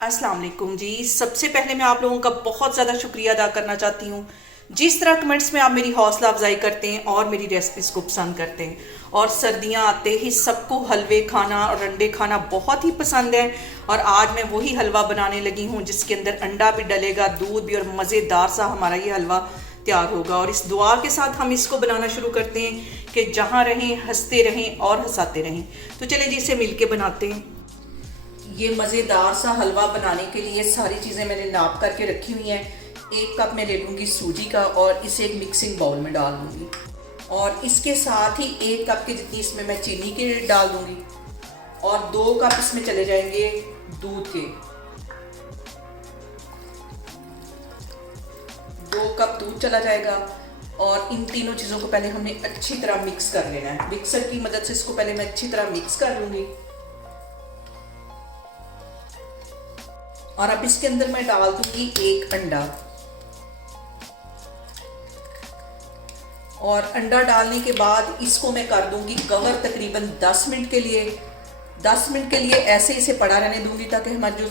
अस्सलाम वालेकुम जी। सबसे पहले मैं आप लोगों का बहुत ज़्यादा शुक्रिया अदा करना चाहती हूँ। जिस तरह कमेंट्स में आप मेरी हौसला अफजाई करते हैं और मेरी रेसिपीज़ को पसंद करते हैं, और सर्दियाँ आते ही सबको हलवे खाना और अंडे खाना बहुत ही पसंद है। और आज मैं वही हलवा बनाने लगी हूँ जिसके अंदर अंडा भी डलेगा, दूध भी, और मज़ेदार सा हमारा ये हलवा तैयार होगा। और इस दुआ के साथ हम इसको बनाना शुरू करते हैं कि जहाँ रहें हंसते रहें और हंसाते रहें। तो चलें जी, इसे मिलके बनाते हैं। ये मज़ेदार सा हलवा बनाने के लिए सारी चीज़ें मैंने नाप करके रखी हुई हैं। 1 कप मैं ले लूँगी सूजी का और इसे एक मिक्सिंग बाउल में डाल दूँगी, और इसके साथ ही 1 कप की जितनी इसमें मैं चीनी के डाल दूँगी, और 2 कप इसमें चले जाएंगे दूध के। 2 कप दूध चला जाएगा, और इन तीनों चीज़ों को पहले हमने अच्छी तरह मिक्स कर लेना है। मिक्सर की मदद से इसको पहले मैं अच्छी तरह मिक्स कर लूँगी। और अब इसके अंदर मैं डाल दूंगी 1 अंडा, और अंडा डालने के बाद इसको मैं कर दूंगी कवर तकरीबन 10 मिनट के लिए। 10 मिनट के लिए ऐसे इसे पड़ा रहने दूंगी ताकि हमारी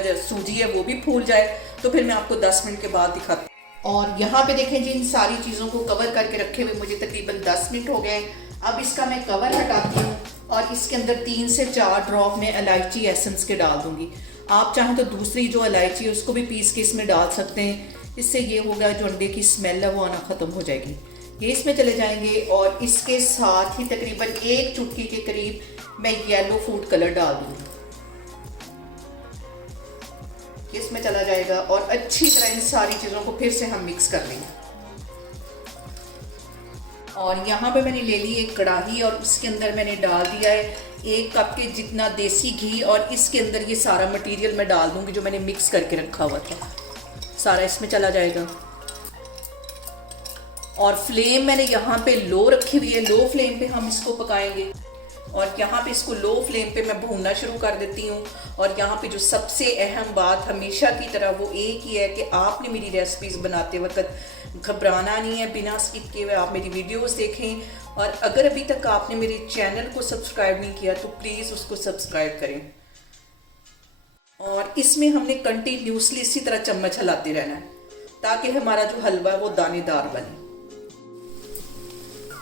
जो सूजी है वो भी फूल जाए। तो फिर मैं आपको 10 मिनट के बाद दिखाती हूँ। और यहाँ पे देखें जी, इन सारी चीज़ों को कवर करके रखे हुए मुझे तकरीबन 10 मिनट हो गए। अब इसका मैं कवर हटाती हूँ और इसके अंदर 3 से 4 ड्रॉप में इलायची एसेंस के डाल दूंगी। आप चाहें तो दूसरी जो इलायची है उसको भी पीस के इसमें डाल सकते हैं। इससे ये होगा जो अंडे की स्मेल है वो आना ख़त्म हो जाएगी। ये इसमें चले जाएंगे, और इसके साथ ही तकरीबन 1 चुटकी के करीब मैं येलो फूड कलर डाल दूंगी। इसमें चला जाएगा, और अच्छी तरह इन सारी चीज़ों को फिर से हम मिक्स कर लेंगे। और यहाँ पे मैंने ले ली एक कढ़ाई, और उसके अंदर मैंने डाल दिया है 1 कप के जितना देसी घी, और इसके अंदर ये सारा मटेरियल मैं डाल दूंगी जो मैंने मिक्स करके रखा हुआ था। सारा इसमें चला जाएगा, और फ्लेम मैंने यहाँ पे लो रखी हुई है। लो फ्लेम पे हम इसको पकाएंगे, और यहाँ पे इसको लो फ्लेम पे मैं भूनना शुरू कर देती हूँ। और यहाँ पे जो सबसे अहम बात हमेशा की तरह वो एक ही है कि आपने मेरी रेसिपीज़ बनाते वक्त घबराना नहीं है। बिना स्किप किए हुए आप मेरी वीडियोस देखें, और अगर अभी तक आपने मेरे चैनल को सब्सक्राइब नहीं किया तो प्लीज़ उसको सब्सक्राइब करें। और इसमें हमने कंटिन्यूसली इसी तरह चम्मच हिलाते रहना है ताकि हमारा जो हलवा है वो दानेदार बने।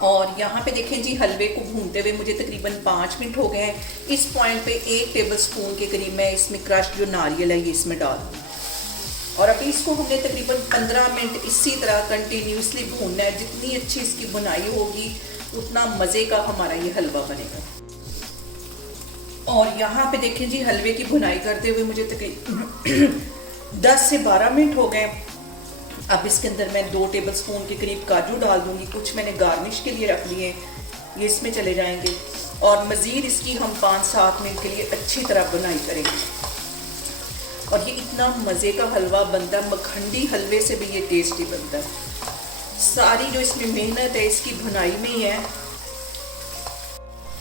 और यहाँ पे देखें जी, हलवे को भूनते हुए मुझे तकरीबन 5 मिनट हो गए हैं। इस पॉइंट पे 1 टेबलस्पून के करीब मैं इसमें क्रश जो नारियल है ये इसमें डाल दूँ, और अभी इसको हमने तकरीबन 15 मिनट इसी तरह कंटिन्यूसली भूनना है। जितनी अच्छी इसकी बुनाई होगी उतना मज़े का हमारा ये हलवा बनेगा। और यहाँ पे देखें जी, हलवे की बुनाई करते हुए मुझे तकरीबन 10 से 12 मिनट हो गए। अब इसके अंदर मैं 2 टेबलस्पून के करीब काजू डाल दूंगी, कुछ मैंने गार्निश के लिए रख लिए, ये इसमें चले जाएंगे। और मज़ीद इसकी हम 5-7 मिनट के लिए अच्छी तरह बुनाई करेंगे। और ये इतना मज़े का हलवा बनता है, मखंडी हलवे से भी ये टेस्टी बनता है। सारी जो इसमें मेहनत है इसकी भुनाई में ही है।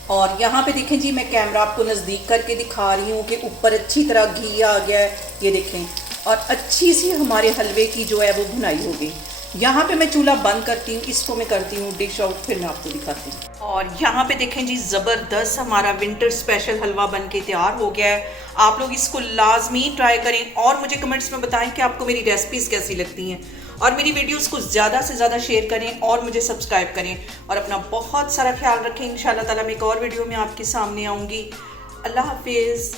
और यहाँ पे देखें जी, मैं कैमरा आपको नज़दीक करके दिखा रही हूँ कि ऊपर अच्छी तरह घी आ गया है, ये देखें। और अच्छी सी हमारे हलवे की जो है वो भुनाई होगी। यहाँ पे मैं चूल्हा बंद करती हूँ, इसको मैं करती हूँ डिश आउट, फिर मैं आपको दिखाती हूँ। और यहाँ पे देखें जी, ज़बरदस्त हमारा विंटर स्पेशल हलवा बन के तैयार हो गया है। आप लोग इसको लाजमी ट्राई करें, और मुझे कमेंट्स में बताएं कि आपको मेरी रेसिपीज़ कैसी लगती हैं। और मेरी वीडियोस को ज़्यादा से ज़्यादा शेयर करें और मुझे सब्सक्राइब करें, और अपना बहुत सारा ख्याल रखें। इंशाल्लाह ताला मैं एक और वीडियो में आपके सामने आऊँगी। अल्लाह हाफिज़।